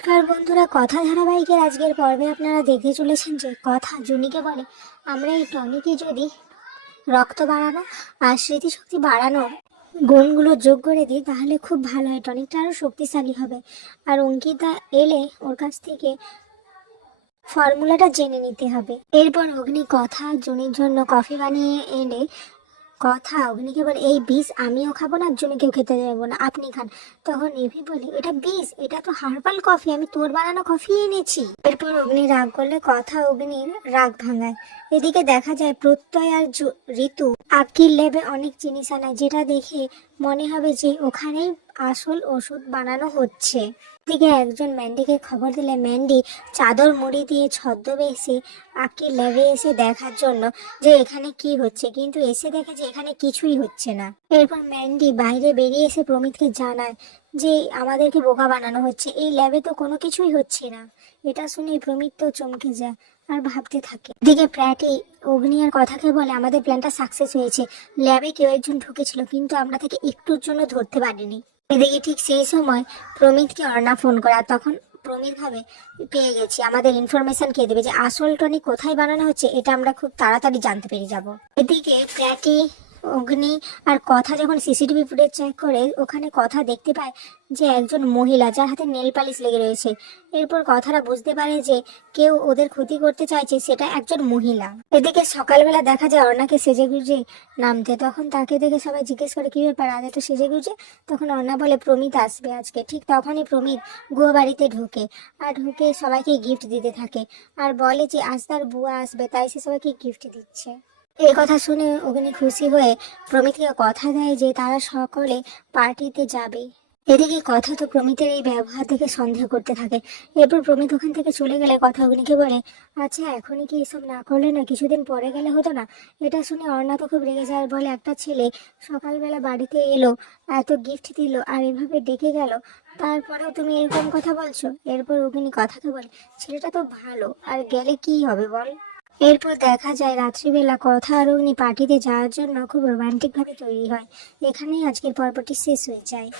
নমস্কার বন্ধুরা, কথা ধারাবাহিকের আজকের পর্বে আপনারা দেখে চলেছেন যে কথা জুনিকে বলে, আমরা এই টনিকে যদি রক্ত বাড়ানো আর স্মৃতিশক্তি বাড়ানোর গুণগুলো যোগ করে দিই, তাহলে খুব ভালো হয়। টনিকটা আরও শক্তিশালী হবে। আর অঙ্কিতা এলে ওর কাছ থেকে ফর্মুলাটা জেনে নিতে হবে। এরপর অগ্নি কথা জুনির জন্য কফি বানিয়ে এনে কথা, অগ্নিকে বলে, এই বিষ আমিও খাব না জমিকেও খেতে দেবো না, আপনি খান। তখন এভি বলি, এটা বিষ, এটা তো হার্বাল কফি, আমি তোর বানানো কফি এনেছি। এরপর অগ্নি রাগ করলে কথা অগ্নির রাগ ভাঙায়। এদিকে দেখা যায় প্রত্যয় আর ঋতু আকির লেবে অনেক জিনিস আনায়, যেটা দেখে মনে হবে যে ওখানেই আসল ওষুধ বানানো হচ্ছে। দিকে একজন ম্যান্ডিকে খবর দিলে, ম্যান্ডি, চাদর মুড়ি দিয়ে ছদ্মবেশে আকি ল্যাবে এসে দেখার জন্য যে এখানে কি হচ্ছে। কিন্তু এসে দেখে যে এখানে কিছুই হচ্ছে না। এরপর ম্যান্ডি বাইরে বেরিয়ে এসে প্রমিতকে জানায় যে আমাদেরকে বোকা বানানো হচ্ছে, এই ল্যাবে তো কোনো কিছুই হচ্ছে না। এটা শুনে প্রমিত তো চমকে যায় আর ভাবতে থাকে। দিকে প্র্যাটি অগ্নিয়ার কথাকে বলে, আমাদের প্ল্যানটা সাকসেস হয়েছে। ল্যাবে কেউ একজন ঢুকেছিল, কিন্তু আমরা তাকে একটুর জন্য ধরতে পারিনি। এদিকে ঠিক সেই সময় প্রমিতকে অর্ণা ফোন করে, আর তখন প্রমিত ভাবে, পেয়ে গেছি। আমাদের ইনফরমেশন কে দেবে যে আসল টনি কোথায় বানানো হচ্ছে, এটা আমরা খুব তাড়াতাড়ি জানতে পেরে যাব। এদিকে প্র্যাটি অগ্নি আর কথা যখন সিসিটিভি ফুটেজ চেক করে, ওখানে কথা দেখতে পায় যে একজন মহিলা যার হাতে নেল পালিশ লেগে রয়েছে। এরপর কথাটা বুঝতে পারে যে কেউ ওদের ক্ষতি করতে চাইছে, সেটা একজন মহিলা। এদিকে সকালবেলা দেখা যায় অর্ণাকে সেজে গুজে নামতে। তখন তাকে দেখে সবাই জিজ্ঞেস করে, কি ব্যাপার? আজ তো সেজে গুজে? তখন অর্ণা বলে, প্রমিত আসবে আজকে। ঠিক তখনই প্রমিত গুয়া বাড়িতে ঢোকে আর ঢুকে সবাইকে গিফট দিতে থাকে। আর বলে যে, আজ তার বুয়া আসবে, তাই সে সবাইকে গিফট দিচ্ছে। এই কথা শুনে অগ্নি খুশি হয়ে প্রমিতকে কথা দেয় যে তারা সকলে পার্টিতে যাবে। এদিকে কথা তো প্রমিতের এই ব্যবহার থেকে সন্দেহ করতে থাকে। এরপর প্রমিত ওখান থেকে চলে গেলে কথা অগ্নিকে বলে আচ্ছা এখনই কি এসব না করলে না কিছুদিন পরে গেলে হতো না? এটা শুনে অর্ণা তো খুব রেগে যায় বলে একটা ছেলে সকালবেলা বাড়িতে এলো, এত গিফট দিল আর এভাবে ডেকে গেল। তারপরেও তুমি এরকম কথা বলছো? এরপর অগ্নি কথাকে বলে, ছেলেটা তো ভালো, আর গেলে কি হবে বল? এরপর দেখা যায় রাত্রিবেলা কথা আর অগ্নি পার্টিতে যাওয়ার জন্য খুব রোমান্টিকভাবে তৈরি হয়। এখানেই আজকের পর্বটি শেষ হয়ে যায়।